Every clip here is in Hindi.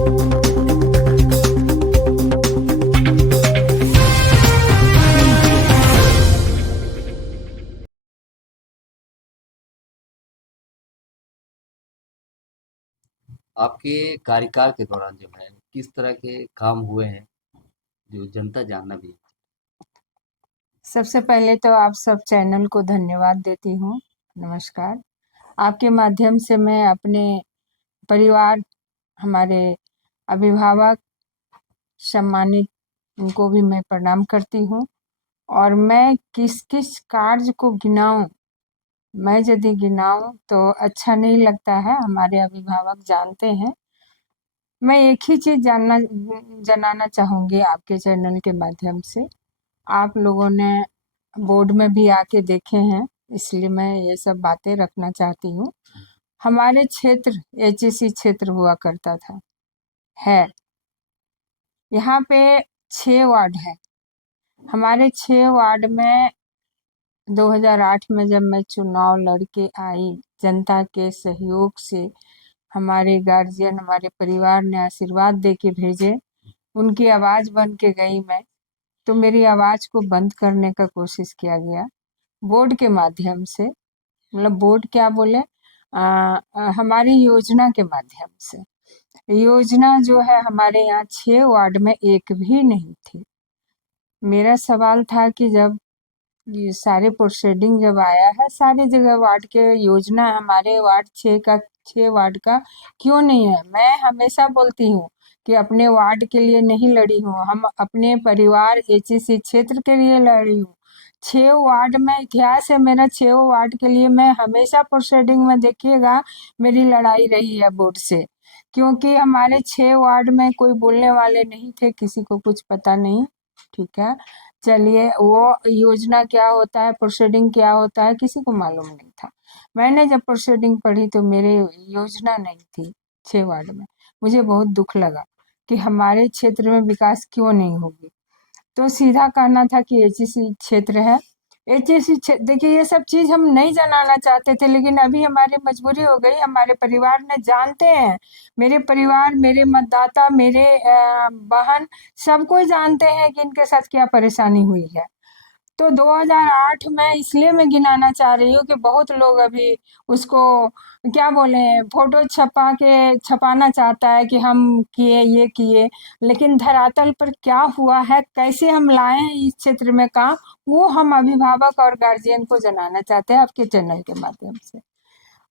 आपके कार्यकाल के दौरान जो है किस तरह के काम हुए हैं जो जनता जानना भी सबसे पहले तो आप सब चैनल को धन्यवाद देती हूँ। नमस्कार। आपके माध्यम से मैं अपने परिवार, हमारे अभिभावक, सम्मानित, उनको भी मैं प्रणाम करती हूँ। और मैं किस किस कार्य को गिनाऊं, मैं यदि गिनाऊं तो अच्छा नहीं लगता है, हमारे अभिभावक जानते हैं। मैं एक ही चीज जानना चाहूंगी आपके चैनल के माध्यम से। आप लोगों ने बोर्ड में भी आके देखे हैं, इसलिए मैं ये सब बातें रखना चाहती हूँ। हमारे क्षेत्र एचईसी क्षेत्र हुआ करता था, है। यहाँ पे 6 वार्ड है। हमारे 6 वार्ड में 2008 में जब मैं चुनाव लड़के आई, जनता के सहयोग से हमारे गार्जियन, हमारे परिवार ने आशीर्वाद दे के भेजे, उनकी आवाज बन के गई मैं। तो मेरी आवाज को बंद करने का कोशिश किया गया बोर्ड के माध्यम से। मतलब बोर्ड क्या बोले, हमारी योजना के माध्यम से। योजना जो है हमारे यहाँ 6 वार्ड में एक भी नहीं थी। मेरा सवाल था कि जब ये सारे प्रोसीडिंग जब आया है सारी जगह वार्ड के योजना, हमारे वार्ड 6 वार्ड का क्यों नहीं है? मैं हमेशा बोलती हूँ कि अपने वार्ड के लिए नहीं लड़ी हूँ, हम अपने परिवार एचईसी क्षेत्र के लिए लड़ी हूँ। 6 वार्ड में इतिहास है मेरा, 6 वार्ड के लिए मैं हमेशा प्रोसीडिंग में देखिएगा मेरी लड़ाई रही है बोर्ड से। क्योंकि हमारे 6 वार्ड में कोई बोलने वाले नहीं थे, किसी को कुछ पता नहीं। ठीक है, चलिए, वो योजना क्या होता है, प्रोसीडिंग क्या होता है, किसी को मालूम नहीं था। मैंने जब प्रोसीडिंग पढ़ी तो मेरे योजना नहीं थी 6 वार्ड में। मुझे बहुत दुख लगा कि हमारे क्षेत्र में विकास क्यों नहीं होगी। तो सीधा कहना था कि एचईसी क्षेत्र है। एचईसी क्षेत्र, देखिए ये सब चीज हम नहीं जनाना चाहते थे, लेकिन अभी हमारी मजबूरी हो गई। हमारे परिवार ने जानते हैं, मेरे परिवार, मेरे मतदाता, मेरे बहन, सब कोई जानते हैं कि इनके साथ क्या परेशानी हुई है। तो 2008 में इसलिए मैं गिनाना चाह रही हूँ कि बहुत लोग अभी उसको क्या बोले, फोटो छपा के छपाना चाहता है कि हम किए, ये किए, लेकिन धरातल पर क्या हुआ है, कैसे हम लाए हैं इस क्षेत्र में काम, वो हम अभिभावक और गार्जियन को जनाना चाहते हैं आपके चैनल के माध्यम से।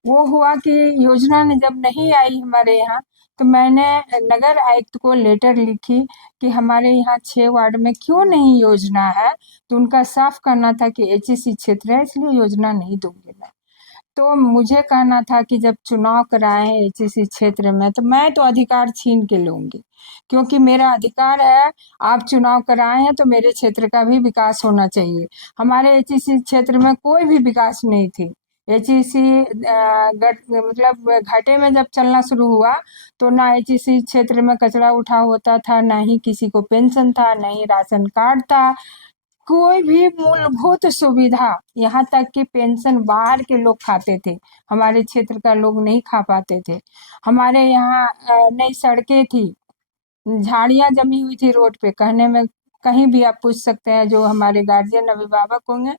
वो हुआ कि योजना ने जब नहीं आई हमारे यहाँ, तो मैंने नगर आयुक्त को लेटर लिखी कि हमारे यहाँ 6 वार्ड में क्यों नहीं योजना है। तो उनका साफ कहना था कि एचईसी क्षेत्र है, इसलिए योजना नहीं दूंगी मैं। तो मुझे कहना था कि जब चुनाव कराए हैं एचईसी क्षेत्र में, तो मैं तो अधिकार छीन के लूंगी, क्योंकि मेरा अधिकार है। आप चुनाव कराए हैं तो मेरे क्षेत्र का भी विकास होना चाहिए। हमारे एचईसी क्षेत्र में कोई भी विकास नहीं थी। एचईसी मतलब घाटे में जब चलना शुरू हुआ तो ना एचईसी क्षेत्र में कचरा उठाव होता था, ना ही किसी को पेंशन था, ना ही राशन कार्ड था, कोई भी मूलभूत सुविधा, यहाँ तक कि पेंशन बाहर के लोग खाते थे, हमारे क्षेत्र का लोग नहीं खा पाते थे। हमारे यहाँ नई सड़कें थी, झाड़ियां जमी हुई थी रोड पे, कहने में कहीं भी आप पूछ सकते हैं, जो हमारे गार्जियन अभिभावक होंगे।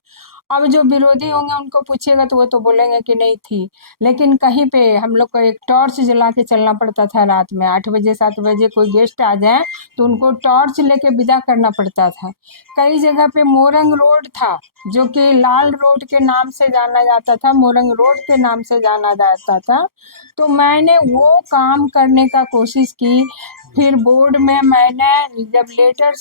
अब जो विरोधी होंगे उनको पूछिएगा तो वो तो बोलेंगे कि नहीं थी। लेकिन कहीं पे हम लोग को एक टॉर्च जला के चलना पड़ता था। रात में 8 बजे 7 बजे कोई गेस्ट आ जाए तो उनको टॉर्च लेके विदा करना पड़ता था। कई जगह पे मोरंग रोड था, जो कि लाल रोड के नाम से जाना जाता था, मोरंग रोड के नाम से जाना जाता था। तो मैंने वो काम करने का कोशिश की। फिर बोर्ड में मैंने जब लेटर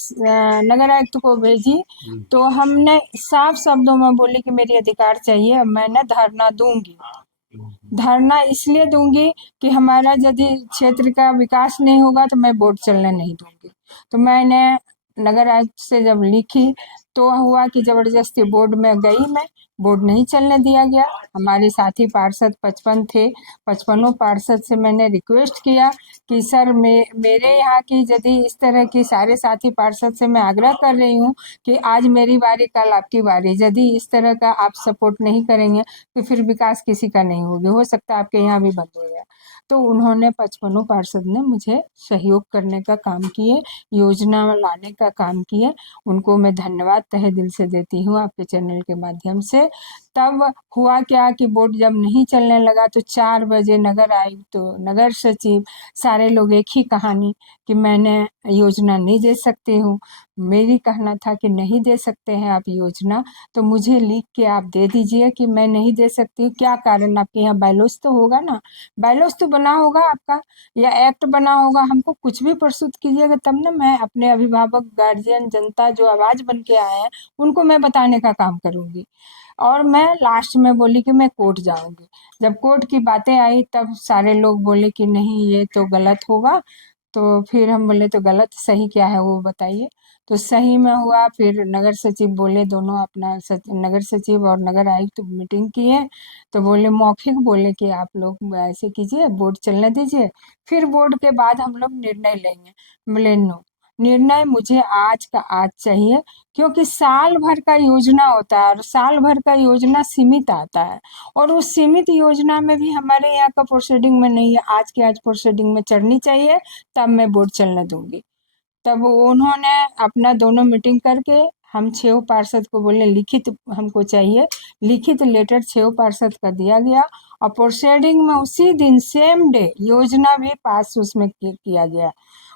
नगर आयुक्त को भेजी, तो हमने साफ शब्दों में बोली कि मेरी अधिकार चाहिए, अब मैंने धरना दूंगी। धरना इसलिए दूंगी कि हमारा यदि क्षेत्र का विकास नहीं होगा तो मैं वोट चलने नहीं दूंगी। तो मैंने नगर आयुक्त से जब लिखी तो हुआ कि जबरदस्ती बोर्ड में गई मैं, बोर्ड नहीं चलने दिया गया। हमारे साथी पार्षद 55 थे, 55 पार्षद से मैंने रिक्वेस्ट किया कि सर मेरे यहाँ की यदि इस तरह की, सारे साथी पार्षद से मैं आग्रह कर रही हूँ कि आज मेरी बारी कल आपकी बारी, यदि इस तरह का आप सपोर्ट नहीं करेंगे तो फिर विकास किसी का नहीं होगी, हो सकता है आपके यहाँ भी बंद हो जाए। तो उन्होंने 55 पार्षद ने मुझे सहयोग करने का काम किए, योजना लाने का काम किए। उनको मैं धन्यवाद तहे दिल से देती हूँ आपके चैनल के माध्यम से। तब हुआ क्या कि बोर्ड जब नहीं चलने लगा तो 4 बजे नगर आयुक्त, तो नगर सचिव, सारे लोग एक ही कहानी कि मैंने योजना नहीं दे सकती हूँ। मेरी कहना था कि नहीं दे सकते हैं आप योजना, तो मुझे लिख के आप दे दीजिए कि मैं नहीं दे सकती हूँ, क्या कारण, आपके यहाँ बायलॉज तो होगा ना, बायलॉज तो बना होगा आपका या एक्ट बना होगा, हमको कुछ भी प्रस्तुत कीजिएगा तब ना मैं अपने अभिभावक, गार्जियन, जनता जो आवाज बन के आए हैं उनको मैं बताने का काम करूंगी। और मैं लास्ट में बोली कि मैं कोर्ट जाऊंगी। जब कोर्ट की बातें आई तब सारे लोग बोले कि नहीं ये तो गलत होगा। तो फिर हम बोले तो गलत सही क्या है वो बताइए। तो सही में हुआ, फिर नगर सचिव बोले, दोनों अपना नगर सचिव और नगर आयुक्त मीटिंग किए, तो बोले मौखिक बोले कि आप लोग ऐसे कीजिए, बोर्ड चलने दीजिए, फिर बोर्ड के बाद हम लोग निर्णय लेंगे। बोले नो, निर्णय मुझे आज का आज चाहिए, क्योंकि साल भर का योजना होता है और साल भर का योजना सीमित आता है, और उस सीमित योजना में भी हमारे यहाँ का प्रोसीडिंग में नहीं है, आज के आज प्रोसीडिंग में चढ़नी चाहिए, तब मैं बोर्ड चलने दूंगी। तब उन्होंने अपना दोनों मीटिंग करके हम 6 पार्षद को बोले लिखित हमको चाहिए, लिखित लेटर 6 पार्षद का दिया गया, और प्रोसीडिंग में उसी दिन सेम डे योजना भी पास उसमें किया गया।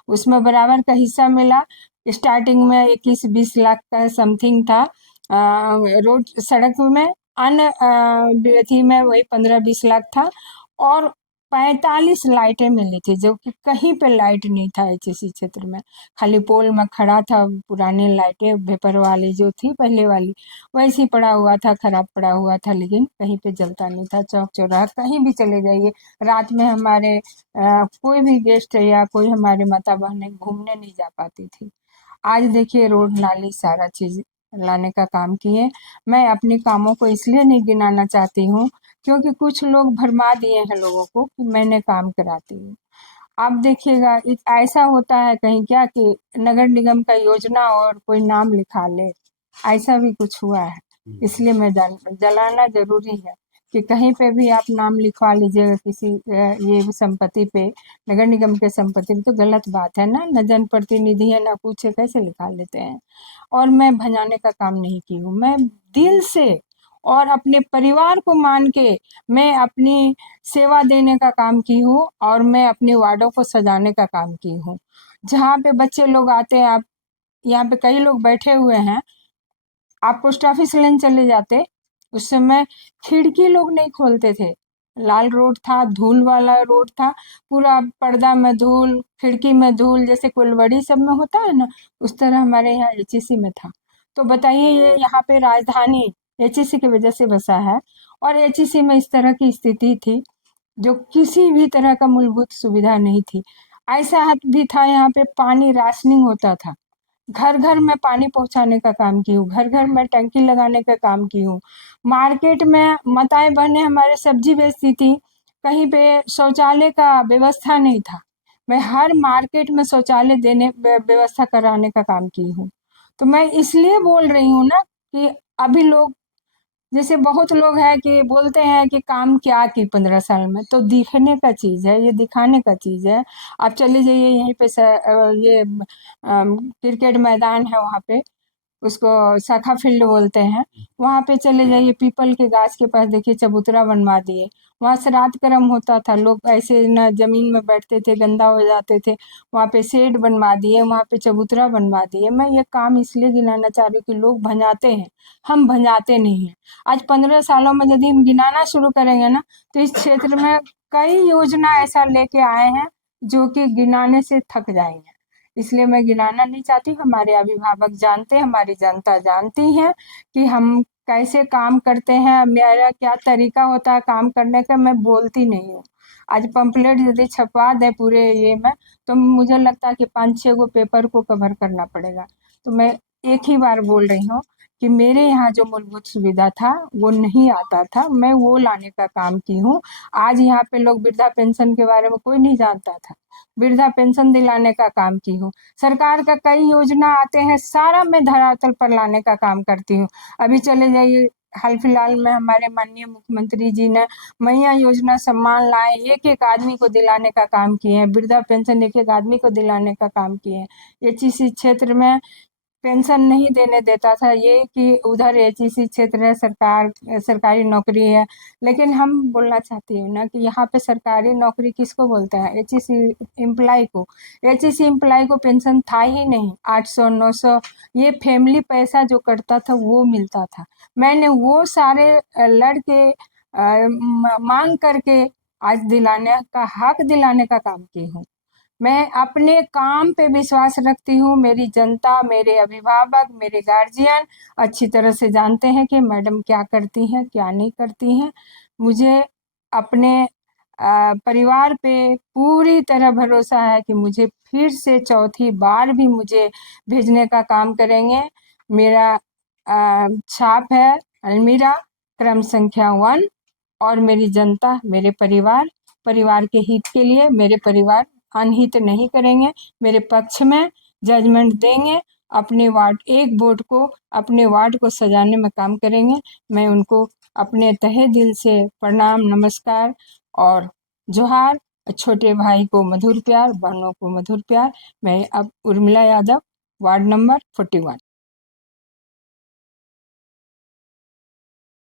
उसमें बराबर का हिस्सा मिला। स्टार्टिंग में 21-20 लाख का समथिंग था रोड सड़क में, अन्य थी में वही 15-20 लाख था, और 45 लाइटें मिली थी, जो कि कहीं पे लाइट नहीं था एचएसी क्षेत्र में, खाली पोल में खड़ा था, पुरानी लाइटें वेपर वाली जो थी पहले वाली वैसी पड़ा हुआ था, खराब पड़ा हुआ था, लेकिन कहीं पे जलता नहीं था। चौक चौराहा कहीं भी चले जाइए, रात में हमारे कोई भी गेस्ट या कोई हमारे माता बहनें घूमने नहीं जा पाती थी। आज देखिए रोड नाली सारा चीज लाने का काम किए। मैं अपने कामों को इसलिए नहीं गिनाना चाहती हूँ क्योंकि कुछ लोग भरमा दिए हैं लोगों को कि मैंने काम कराती हूँ। आप देखिएगा ऐसा होता है कहीं क्या कि नगर निगम का योजना और कोई नाम लिखा ले, ऐसा भी कुछ हुआ है। इसलिए मैं जलाना जरूरी है कि कहीं पे भी आप नाम लिखवा लीजिएगा किसी ये संपत्ति पे, नगर निगम के संपत्ति पे, तो गलत बात है ना, न जनप्रतिनिधि है ना कुछ है, कैसे लिखा लेते हैं। और मैं भजाने का काम नहीं की हूँ, मैं दिल से और अपने परिवार को मान के मैं अपनी सेवा देने का काम की हूँ, और मैं अपने वार्डों को सजाने का काम की हूँ। जहाँ पे बच्चे लोग आते हैं, आप यहाँ पे कई लोग बैठे हुए हैं, आप पोस्ट ऑफिस लाइन चले जाते, उस समय खिड़की लोग नहीं खोलते थे, लाल रोड था, धूल वाला रोड था, पूरा पर्दा में धूल, खिड़की में धूल, जैसे कुलवड़ी सब में होता है ना, उस तरह हमारे यहाँ एचईसी में था। तो बताइए ये यहाँ पे राजधानी एचईसी की वजह से बसा है, और एचईसी में इस तरह की स्थिति थी जो किसी भी तरह का मूलभूत सुविधा नहीं थी। ऐसा भी था यहाँ पे पानी राशनिंग होता था, घर घर में पानी पहुंचाने का काम की हूँ, घर घर में टंकी लगाने का काम की हूँ। मार्केट में माताएं बहनें हमारे सब्जी बेचती थी, कहीं पे शौचालय का व्यवस्था नहीं था, मैं हर मार्केट में शौचालय देने व्यवस्था कराने का काम की हूँ। तो मैं इसलिए बोल रही हूँ ना कि अभी लोग, जैसे बहुत लोग हैं कि बोलते हैं कि काम क्या की 15 साल में, तो दिखने का चीज है, ये दिखाने का चीज है। आप चले जाइए यहीं पे ये क्रिकेट मैदान है वहाँ पे, उसको शाखा फील्ड बोलते हैं, वहाँ पे चले जाइए, पीपल के गाछ के पास देखिए चबूतरा बनवा दिए, वहाँ श्राद्ध कर्म होता था, लोग ऐसे न जमीन में बैठते थे, गंदा हो जाते थे, वहाँ पे शेड बनवा दिए, वहाँ पे चबूतरा बनवा दिए। मैं ये काम इसलिए गिनाना चाह रही हूँ कि लोग भंजाते हैं, हम भंजाते नहीं हैं। आज 15 सालों में यदि हम गिनाना शुरू करेंगे ना, तो इस क्षेत्र में कई योजना ऐसा लेके आए हैं जो कि गिनाने से थक जाएंगे। इसलिए मैं गिनाना नहीं चाहती, हमारे अभिभावक जानते हैं, हमारी जनता जानती है कि हम कैसे काम करते हैं, मेरा क्या तरीका होता है काम करने का, मैं बोलती नहीं हूँ। आज पंपलेट यदि छपवा दे पूरे ये में, तो मुझे लगता है कि 5-6 गो पेपर को कवर करना पड़ेगा। तो मैं एक ही बार बोल रही हूँ कि मेरे यहाँ जो मूलभूत सुविधा था वो नहीं आता था, मैं वो लाने का काम की हूँ। आज यहाँ पे लोग वृद्धा पेंशन के बारे में कोई नहीं जानता था, वृद्धा पेंशन दिलाने का काम की हूँ। सरकार का कई योजना आते हैं, सारा मैं धरातल पर लाने का काम करती हूँ। अभी चले जाइए हाल फिलहाल में हमारे माननीय मुख्यमंत्री जी ने मैया योजना सम्मान लाए, एक एक आदमी को दिलाने का काम किए हैं। वृद्धा पेंशन एक एक आदमी को दिलाने का काम किए हैं। एचईसी क्षेत्र में पेंशन नहीं देने देता था, ये कि उधर एचईसी क्षेत्र है, सरकारी नौकरी है। लेकिन हम बोलना चाहती हूँ ना कि यहाँ पे सरकारी नौकरी किसको बोलते हैं? एचईसी एम्प्लॉय को। एचईसी एम्प्लॉय को पेंशन था ही नहीं। 800 900 ये फैमिली पैसा जो कटता था वो मिलता था। मैंने वो सारे लड़के मांग करके आज दिलाने का हक दिलाने का काम की हूँ। मैं अपने काम पे विश्वास रखती हूँ। मेरी जनता, मेरे अभिभावक, मेरे गार्जियन अच्छी तरह से जानते हैं कि मैडम क्या करती हैं, क्या नहीं करती हैं। मुझे अपने परिवार पे पूरी तरह भरोसा है कि मुझे फिर से चौथी बार भी मुझे भेजने का काम करेंगे। मेरा छाप है अलमीरा क्रम संख्या 1 और मेरी जनता, मेरे परिवार के हित के लिए, मेरे परिवार अनहित नहीं करेंगे, मेरे पक्ष में जजमेंट देंगे। अपने वार्ड एक वोट को, अपने वार्ड को सजाने में काम करेंगे। मैं उनको अपने तहे दिल से प्रणाम, नमस्कार और जोहार। छोटे भाई को मधुर प्यार, बहनों को मधुर प्यार। मैं अब उर्मिला यादव, वार्ड नंबर 41।